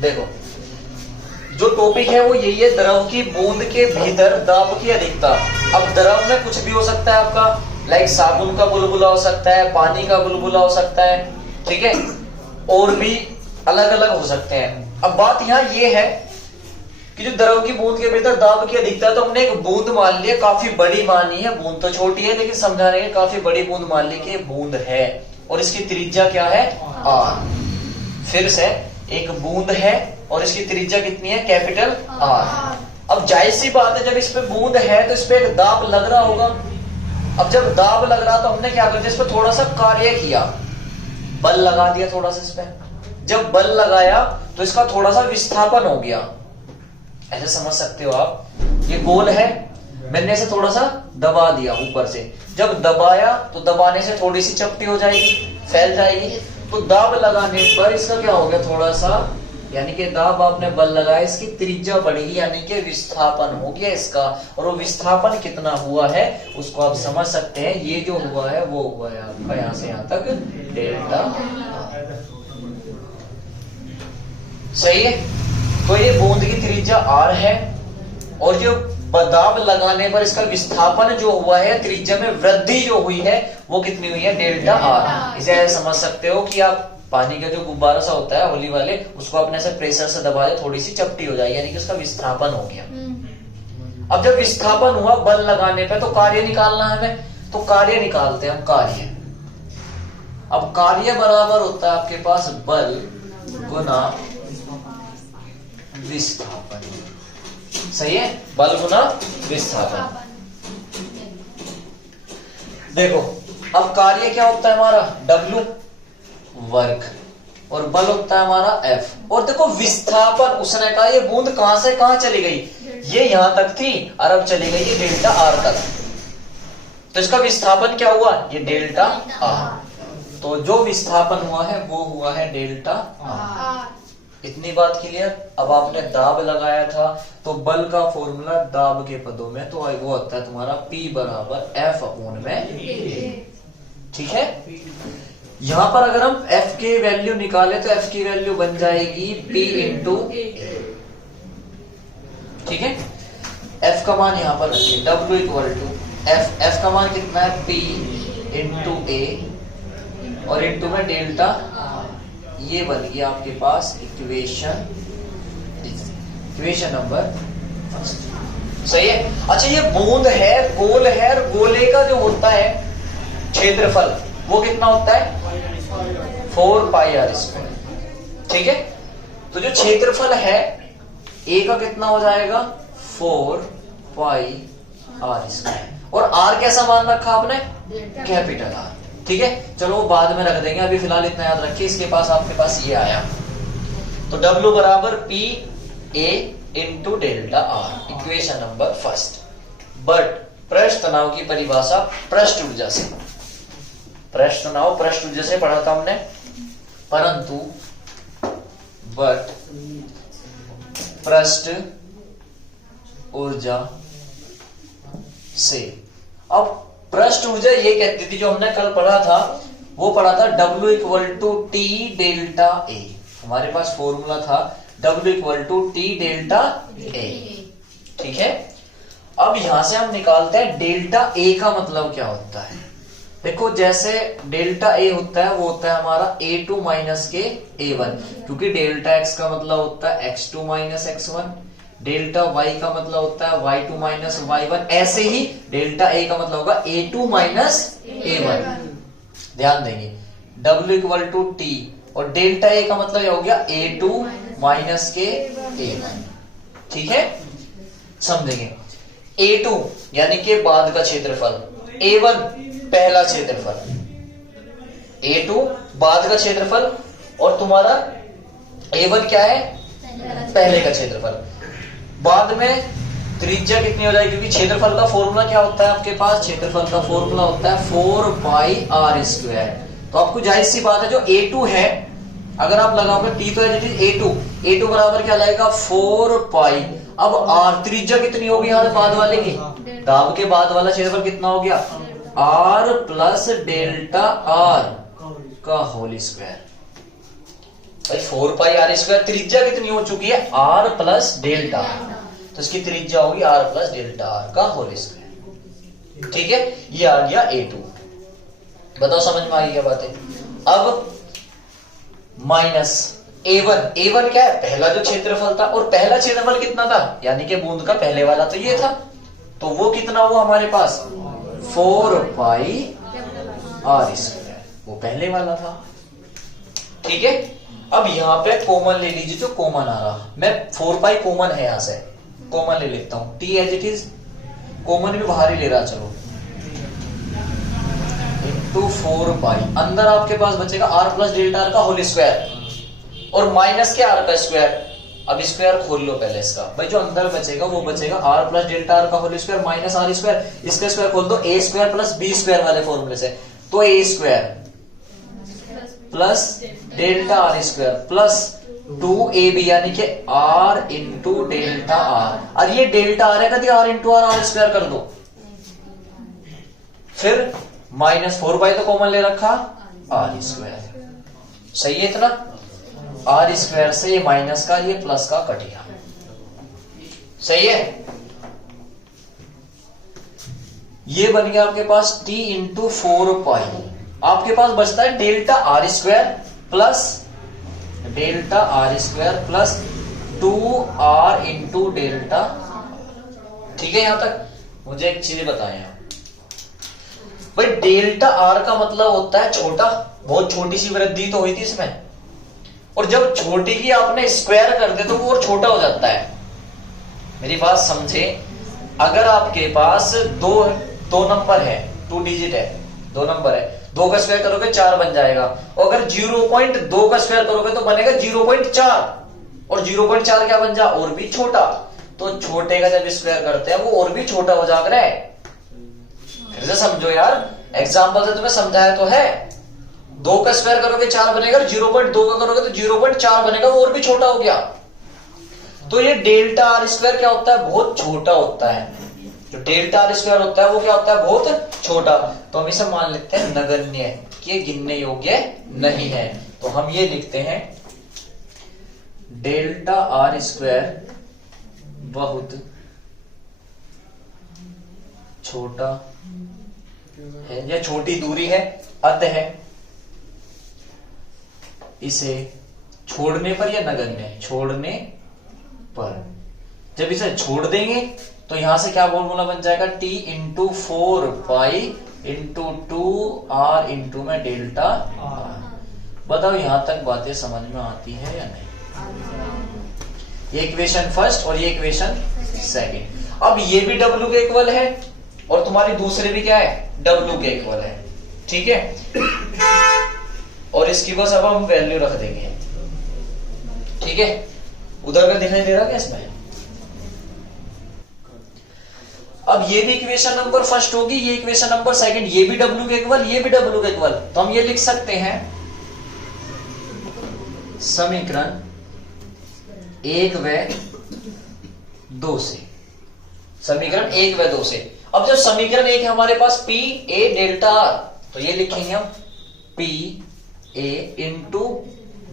देखो जो टॉपिक है वो यही है, द्रव की बूंद के भीतर दाब की अधिकता। अब द्रव में कुछ भी हो सकता है आपका, लाइक साबुन का बुलबुला हो सकता है, पानी का बुलबुला हो सकता है, ठीक है, और भी अलग अलग हो सकते हैं। अब बात यहाँ ये है कि जो द्रव की बूंद के भीतर दाब की अधिकता, तो हमने एक बूंद मान लिया, काफी बड़ी मानी है, बूंद तो छोटी है लेकिन समझाने के काफी बड़ी बूंद मान ली कि बूंद है और इसकी त्रिज्या क्या है, आर। फिर से एक बूंद है और इसकी त्रिज्या कितनी है, कैपिटल आर। अब जाहिर सी बात है जब इस पे बूंद है तो इस पे एक दाब लग रहा होगा। अब जब दाब लग रहा तो हमने क्या कर दिया, इस पे थोड़ा सा कार्य किया, बल लगा दिया थोड़ा सा इस पे। जब बल लगाया तो इसका थोड़ा सा विस्थापन हो गया, ऐसे समझ सकते हो आप। ये गोल है, मैंने इसे थोड़ा सा दबा दिया ऊपर से, जब दबाया तो दबाने से थोड़ी सी चपटी हो जाएगी, फैल जाएगी, तो दाब लगाने पर इसका क्या हो गया, थोड़ा सा, यानी कि दाब आपने बल लगाया, इसकी त्रिज्या बढ़ेगी, यानी कि विस्थापन हो गया इसका। और वो विस्थापन कितना हुआ है उसको आप समझ सकते हैं, ये जो हुआ है वो हुआ है आपका यहां से यहां तक डेल्टा। सही है, तो ये बूंद की त्रिज्या आर है और जो दाब लगाने पर इसका विस्थापन जो हुआ है, त्रिज्या में वृद्धि जो हुई है वो कितनी हुई है, डेल्टा आर। इसे ऐसे समझ सकते हो कि आप पानी का जो गुब्बारा सा होता है होली वाले, उसको अपने से प्रेशर से दबा दे, थोड़ी सी चपटी हो जाएगी, यानी कि उसका विस्थापन हो गया। अब जब विस्थापन हुआ बल लगाने पे, तो कार्य निकालना है हमें, तो कार्य निकालते हैं हम, कार्य। अब कार्य बराबर होता है आपके पास बल गुना विस्थापन। सही है, बल गुना विस्थापन। देखो अब कार्य क्या होता है हमारा, W वर्ग, और बल होता है हमारा F। और देखो विस्थापन, उसने कहा ये बूंद कहां से कहां चली गई, ये यहां तक थी और अब चली गई ये डेल्टा आर तक, तो इसका विस्थापन क्या हुआ, ये डेल्टा आर। तो जो विस्थापन हुआ है वो हुआ है डेल्टा आर। इतनी बात क्लियर। अब आपने दाब लगाया था तो बल का फॉर्मूला दाब के पदों में, तो वो होता है तुम्हारा P बराबर F अपॉन में, ठीक है। यहां पर अगर हम F की वैल्यू निकाले तो F की वैल्यू बन जाएगी P इंटू, ठीक है। F का मान यहां पर रखिए, W इक्वल टू F का मान कितना है, P इंटू A और इंटू में डेल्टा। ये बन गया आपके पास इक्वेशन नंबर फर्स्ट। सही है। अच्छा ये बूंद है, गोल है, और गोले का जो होता है क्षेत्रफल वो कितना होता है, 4 पाई आर स्क्वायर, ठीक है। तो जो क्षेत्रफल है ए का कितना हो जाएगा, 4 पाई आर स्क्वायर, और आर कैसा मान रखा आपने, कैपिटल आर, ठीक है। चलो वो बाद में रख देंगे, अभी फिलहाल इतना याद रखिए। इसके पास आपके पास ये आया, तो W बराबर P A into delta R, equation number first. But पृष्ठ तनाव की परिभाषा पृष्ठ ऊर्जा से, पृष्ठ तनाव पृष्ठ ऊर्जा से पढ़ा था हमने, परंतु बट पृष्ठ ऊर्जा से, अब पृष्ठ ऊर्जा ये कहती थी, जो हमने कल पढ़ा था वो पढ़ा था W equal to T delta A. हमारे पास फॉर्मूला था W equal to T delta A, ठीक है। अब यहां से हम निकालते हैं डेल्टा ए का मतलब क्या होता है। देखो जैसे डेल्टा ए होता है वो होता है हमारा A2 माइनस के A1, क्योंकि डेल्टा एक्स का मतलब होता है x2 minus x1, delta Y का मतलब होता है y2 माइनस y1, ऐसे ही डेल्टा ए का मतलब होगा A2 माइनस A1। ध्यान देंगे W इक्वल टू टी, और डेल्टा ए का मतलब हो गया A2 माइनस के A1, ठीक है। समझेंगे A2 यानी कि बाद का क्षेत्रफल, A1 पहला क्षेत्रफल, A2 बाद का क्षेत्रफल, और तुम्हारा A1 क्या है, पहले का क्षेत्रफल। बाद में त्रिज्या कितनी हो जाएगी, क्योंकि क्षेत्रफल का फॉर्मूला क्या होता है आपके पास, क्षेत्रफल का फॉर्मूला होता है 4 पाई आर स्क्वायर। तो आपको जाहिर सी बात है जो A2 है, अगर आप लगाओगे T तो A2 बराबर क्या लाएगा, 4 पाई। अब आर त्रिज्या कितनी होगी यहाँ से बाद वाले की, दाब के बाद वाला क्षेत्रफल कितना हो गया, R प्लस डेल्टा आर का होल स्क्वायर। भाई 4 पाई आर स्क्वायर, त्रिज्या कितनी हो चुकी है आर प्लस डेल्टा, तो इसकी त्रिज्या होगी आर प्लस डेल्टा आर का होल स्क्वायर। ठीक है, ये आ गया A2। बताओ समझ में आ गई क्या बात है। अब माइनस A1 क्या है, पहला जो क्षेत्रफल था, और पहला क्षेत्रफल कितना था, यानी कि बूंद का पहले वाला तो ये था, तो वो कितना हुआ हमारे पास 4 पाई आर स्क्वायर, वो पहले वाला था। ठीक है, अब यहां पे कॉमन ले लीजिए, जो कॉमन आ रहा, मैं 4 पाई कॉमन है, यहां से कॉमन ले लेता हूं, T as it is, common भी बाहर ही ले रहा, चलो इंटू 4 पाई, अंदर आपके पास बचेगा आर प्लस डेल्टा आर का होल स्क्वायर, और माइनस के आर का स्क्वायर। अब स्क्वायर खोल लो पहले इसका, भाई जो अंदर बचेगा वो बचेगा आर प्लस डेल्टा आर का whole square minus R square, इसका स्क्वायर खोल दो A square plus B square वाले फॉर्मूले से, तो A square plus delta R square plus 2ab, यानी कि आर इंटू डेल्टा आर, और ये डेल्टा आर है, कभी आर इंटू आर स्क्वायर कर दो, फिर माइनस 4 पाई तो कॉमन ले रखा आर स्क्वायर। सही है इतना, आर स्क्वायर से ये माइनस का ये प्लस का कट गया। सही है, ये बन गया आपके पास t इंटू 4 पाई, आपके पास बचता है delta R square plus delta R square plus 2r into delta. ठीक है, यहां तक मुझे एक चीज बताएं आप, भाई डेल्टा आर का मतलब होता है छोटा, बहुत छोटी सी वृद्धि तो हुई थी इसमें, और जब छोटी की आपने स्क्वायर कर दे तो वो और छोटा हो जाता है। मेरी बात समझे, अगर आपके पास दो नंबर है, 2 डिजिट है, 2 नंबर है, 2 का स्क्वायर करोगे 4 बन जाएगा, और अगर 0.2 का स्क्वायर करोगे तो बनेगा 0.4, और 0.4 क्या बन जा, और भी छोटा, तो छोटे का जब स्क्वायर करते हैं वो और भी छोटा हो जाकर है। फिर से समझो यार, एग्जाम्पल से तुम्हें समझाया तो है, 2 का स्क्वायर करोगे 4 बनेगा, 0.2 का करोगे तो 0.4 बनेगा, वो और भी छोटा हो गया। तो ये डेल्टा आर स्क्वायर क्या होता है, बहुत छोटा होता है, जो डेल्टा आर स्क्वायर होता है वो क्या होता है, बहुत छोटा, तो हम इसे मान लेते हैं नगण्य, कि गिनने योग्य नहीं है, तो हम ये लिखते हैं डेल्टा आर स्क्वायर बहुत छोटा है, या छोटी दूरी है, अतः इसे छोड़ने पर, या नगण्य छोड़ने पर, जब इसे छोड़ देंगे तो यहां से क्या फॉर्मूला बन जाएगा, t into 4 pi into 2r into में डेल्टा r। बताओ यहां तक बातें समझ में आती है या नहीं। ये इक्वेशन फर्स्ट और ये इक्वेशन सेकंड। अब ये भी w के इक्वल है और तुम्हारी दूसरे भी क्या है, w के इक्वल है। ठीक है, और इसकी बस अब हम वैल्यू रख देंगे। ठीक है, उधर का दिखाई दे रहा क्या इसमें। अब ये भी इक्वेशन नंबर फर्स्ट होगी, ये इक्वेशन नंबर सेकंड, ये भी w के इक्वल, ये भी w के इक्वल, तो हम ये लिख सकते हैं समीकरण 1 व 2 से, समीकरण 1 व 2 से। अब जब समीकरण 1 है हमारे पास p a डेल्टा r, तो ये लिखेंगे हम p a into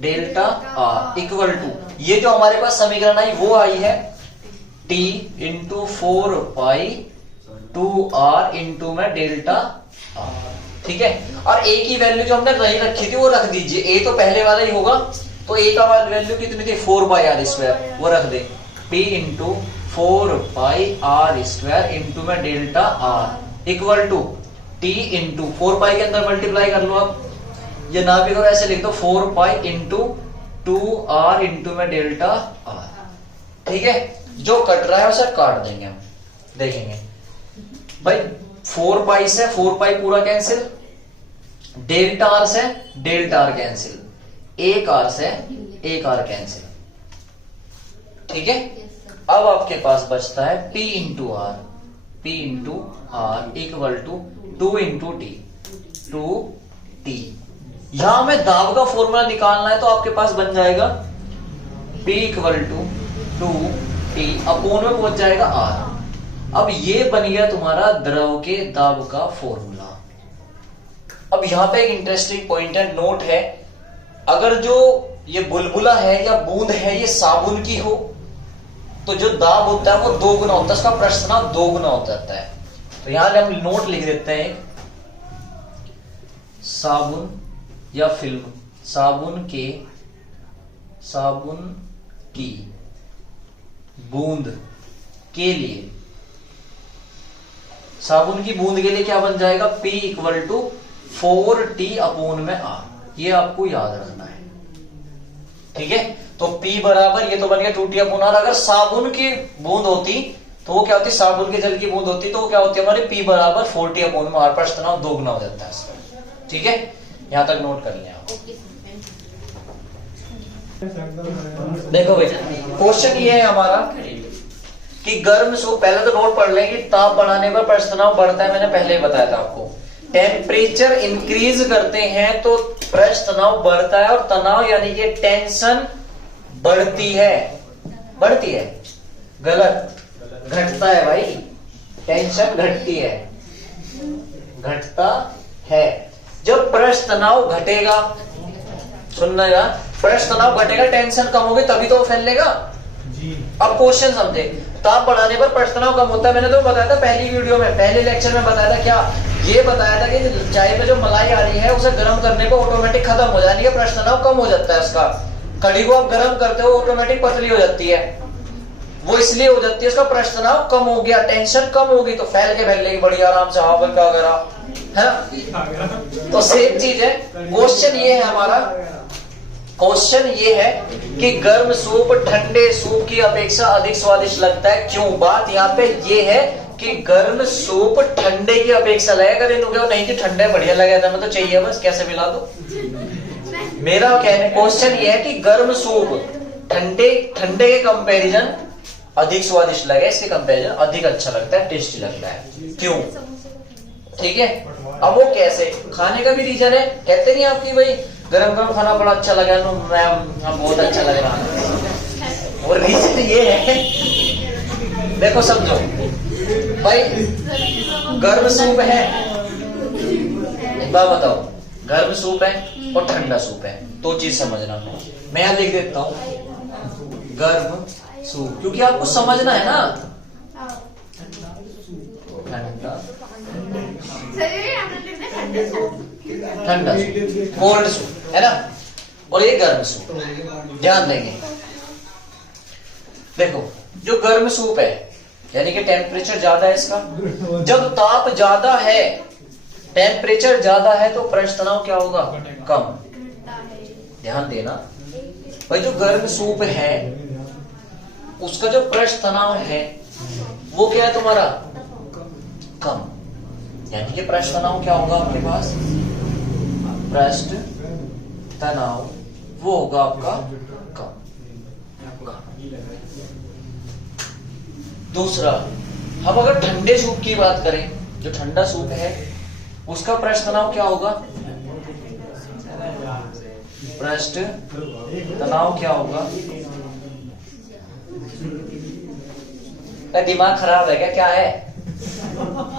delta r equal to, ये जो हमारे पास समीकरण आई वो आई है t इंटू 4 पाई 2r इंटू में डेल्टा r। ठीक है, और a की वैल्यू जो हमने नहीं रखी थी वो रख दीजिए, a तो पहले वाला ही होगा, तो a का वैल्यू कितनी थी 4 पाई आर स्क्वायर, वो रख दे, p into 4 pi R square into में delta r equal to t into 4 pi के अंदर मल्टीप्लाई कर लो आप, ये ना भी करो ऐसे लिख दो 4 पाई इंटू 2r इंटू में डेल्टा r। ठीक है, जो कट रहा है उसे काट देंगे हम, देखेंगे भाई 4 पाई से 4 पाई पूरा कैंसिल, डेल्टा आर से डेल्टा आर कैंसिल, 1 आर से 1 आर कैंसिल। ठीक है, अब आपके पास बचता है p into R equal to 2 into T, 2t। यहां हमें दाब का फॉर्मूला निकालना है, तो आपके पास बन जाएगा p equal to 2t upon में पहुंच जाएगा r। अब ये बन गया तुम्हारा द्रव के दाब का फॉर्मूला। अब यहां पे एक इंटरेस्टिंग पॉइंट है, नोट है, अगर जो ये बुलबुला है या बूंद है ये साबुन की हो तो जो दाब होता है वो 2 गुना होता है, उसका पृष्ठ तनाव 2 गुना हो जाता है। तो यहां हम नोट लिख देते हैं, साबुन या फिल्म, साबुन की बूंद के लिए, साबुन की बूंद के लिए क्या बन जाएगा, P = 4T/R। ये आपको याद रखना है, ठीक है। तो P बराबर ये तो बन गया 2T/R। अगर साबुन की बूंद होती तो वो क्या होती, साबुन के जल की बूंद होती तो वो क्या होती है हमारे P बराबर 4T/R। पृष्ठ तनाव 2 गुना हो जाता है इसका, ठीक है। यहां तक नोट कर लें आप। देखो बेटा, क्वेश्चन ये है हमारा कि गर्म सूप, पहले तो नोट पढ़ लें कि ताप बढ़ाने पर पृष्ठ तनाव बढ़ता है, मैंने पहले ही बताया था आपको। टेम्परेचर इंक्रीज करते हैं तो पृष्ठ तनाव बढ़ता है, और तनाव यानी कि टेंशन बढ़ती है, बढ़ती है, गलत, घटता है भाई, टेंशन घटती है, घटता है। जब पृष्ठ तनाव घटेगा, सुनना, पृष्ठ तनाव घटेगा, टेंशन कम होगी, तभी तो फैलेगा। अब क्वेश्चन समझे, ताप बढ़ाने पर पृष्ठ तनाव कम होता है, मैंने तो बताया था पहली वीडियो में, पहले लेक्चर में बताया था, क्या ये बताया था कि चाय में जो मलाई आ रही है उसे गर्म करने पर ऑटोमेटिक खत्म हो जाने का, पृष्ठ तनाव कम हो जाता है उसका। कड़ी को आप गर्म करते हो ऑटोमेटिक पतली हो जाती है, वो इसलिए हो जाती है, उसका पृष्ठ तनाव कम हो गया, टेंशन कम होगी तो फैल के फैलेगी बड़ी आराम से। हाँ क्या करा है, तो सेम चीज है। क्वेश्चन ये है हमारा, क्वेश्चन ये है कि गर्म सूप ठंडे सूप की अपेक्षा अधिक स्वादिष्ट लगता है, क्यों? बात यहाँ पे ये है कि गर्म सूप ठंडे की अपेक्षा लगेगा, नहीं कि ठंडे बढ़िया लगा था, मैं तो चाहिए बस कैसे मिला दो। मेरा कहने क्वेश्चन ये है कि गर्म सूप ठंडे के कंपैरिजन अधिक स्वादिष्ट लगे, इसके कंपैरिजन अधिक अच्छा लगता है, टेस्टी लगता है, क्यों? ठीक है। अब वो कैसे, खाने का भी रीजन है, कहते नहीं आपकी भाई गरम खाना बड़ा अच्छा लगा तो मैम बहुत अच्छा लग रहा है, और रीजन ये है, देखो समझो भाई, गर्म सूप है, एक बात बताओ, गर्म सूप है और ठंडा सूप है, दो चीज समझना। मैं यहां लिख देता हूं गर्म सूप, क्योंकि आपको समझना है ना, ठंडा सूप, कोल्ड सूप है ना, और ये गर्म सूप, ध्यान देंगे। देखो जो गर्म सूप है यानी कि टेम्परेचर ज्यादा है इसका, जब ताप ज्यादा है, टेम्परेचर ज्यादा है तो पृष्ठ तनाव क्या होगा, कम। ध्यान देना भाई, जो गर्म सूप है उसका जो पृष्ठ तनाव है वो क्या है तुम्हारा, कम, यानी कि पृष्ठ तनाव क्या होगा आपके पास, पृष्ठ तनाव वो होगा आपका कम। दूसरा, हम अगर ठंडे सूप की बात करें, जो ठंडा सूप है उसका पृष्ठ तनाव क्या होगा, पृष्ठ तनाव क्या होगा, दिमाग खराब है क्या है,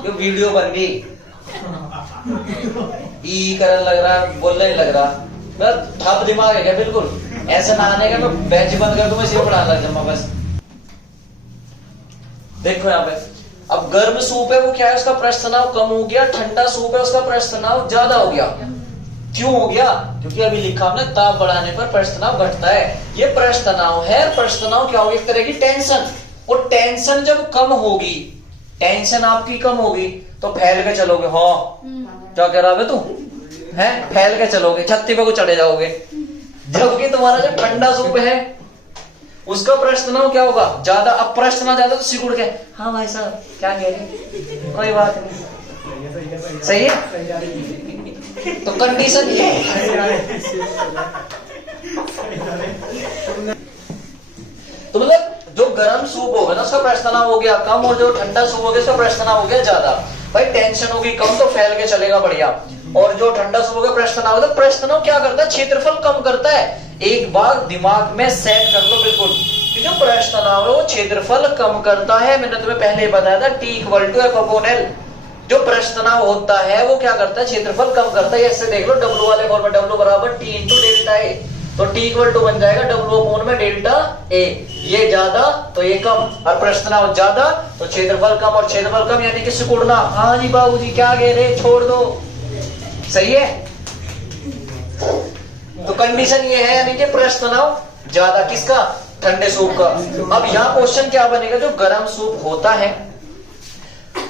जो वीडियो बन गई ई करन लग रहा है, बोलने लग रहा, बस ठप दिमाग है क्या, बिल्कुल ऐसा ना आने का, मैं बेंच बंद कर दूं, मैं सिर्फ पढ़ाने लग जाऊंगा बस। देखो यहाँ पे, अब गर्म सूप है वो क्या है, उसका पृष्ठ तनाव कम हो गया, ठंडा सूप है उसका पृष्ठ तनाव ज्यादा हो गया। क्यों हो गया, क्योंकि अभी लिखा हमने ताप बढ़ाने पर पृष्ठ तनाव घटता है, ये पृष्ठ तनाव है। पृष्ठ तनाव क्या होगी, एक तरह की टेंशन, और टेंशन जब कम होगी, टेंशन आपकी कम होगी तो फैल के चलोगे, हाँ क्या कह रहा है तू है, फैल के चलोगे, छत्ती पे को चढ़े जाओगे। जबकि तुम्हारा जो ठंडा सूप है उसका पृष्ठ तनाव क्या होगा, ज्यादा। अब पृष्ठ तनाव ज्यादा तो सिकुड़ के, हाँ भाई साहब क्या कह रहे, कोई बात नहीं, सही है। तो कंडीशन ये तो मतलब जो गर्म सूप होगा ना उसका पृष्ठ तनाव हो गया कम, और जो ठंडा सूप हो गया उसका पृष्ठ तनाव हो गया ज्यादा। भाई टेंशन होगी कम तो फैल के चलेगा बढ़िया, और जो ठंडा सूप होगा पृष्ठ तनाव, तो पृष्ठ तनाव क्या करता है, क्षेत्रफल कम करता है। एक बार दिमाग में सेट कर लो बिल्कुल, कि जो पृष्ठ तनाव है वो क्षेत्रफल कम करता है। मैंने तुम्हें पहले ही बताया था T = F/L, जो पृष्ठ तनाव होता है वो क्या करता है, क्षेत्रफल कम करता है। ऐसे देख लो W वाले फॉर्म में, W = T × ΔA। तो टी इक्वल टू बन जाएगा डब्ल्यू अपॉन में डेल्टा ए। ये ज्यादा तो ये कम, और प्रश्नांक ज्यादा तो क्षेत्रफल कम, और क्षेत्रफल कम यानी कि सिकुड़ना। हाँ जी बाबूजी क्या कह रहे, छोड़ दो, सही है। तो कंडीशन ये है यानी कि प्रश्नांक ज्यादा किसका, ठंडे सूप का। अब यहाँ क्वेश्चन क्या बनेगा, जो गर्म सूप होता है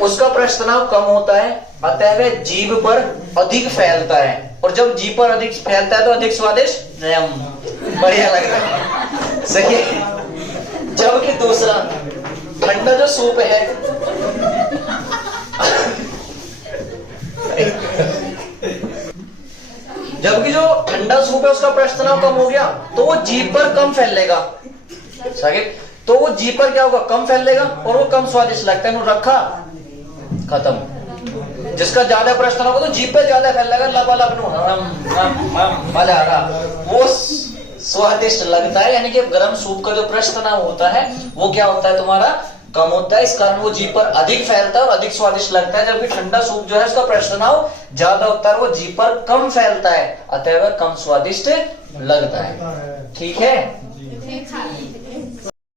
उसका प्रश्नांक कम होता है, अतः वह जीभ पर अधिक फैलता है, और जब जीभ पर अधिक फैलता है तो अधिक स्वादिष्ट बढ़िया लगता है, सही है। जबकि दूसरा ठंडा जो सूप है जबकि जो ठंडा सूप है उसका प्रश्नांक कम हो गया तो वो जीभ पर कम फैलेगा, तो वो जीभ पर क्या होगा, कम फैलेगा, और वो कम स्वादिष्ट लगता है। रखा खत्म। जिसका ज्यादा प्रश्नांक होगा तो जीभ पे ज्यादा फैलेगा, लबालब मजा आ रहा, वो स्वादिष्ट लगता है। यानी कि गर्म सूप का जो प्रश्नांक होता है वो क्या होता है तुम्हारा, कम होता है, इस कारण वो जीभ पर अधिक फैलता है और अधिक स्वादिष्ट लगता है। जबकि ठंडा सूप जो है उसका प्रश्नांक ज्यादा होता है, वो जीभ पर कम फैलता है, अतः वह कम स्वादिष्ट लगता है। ठीक है।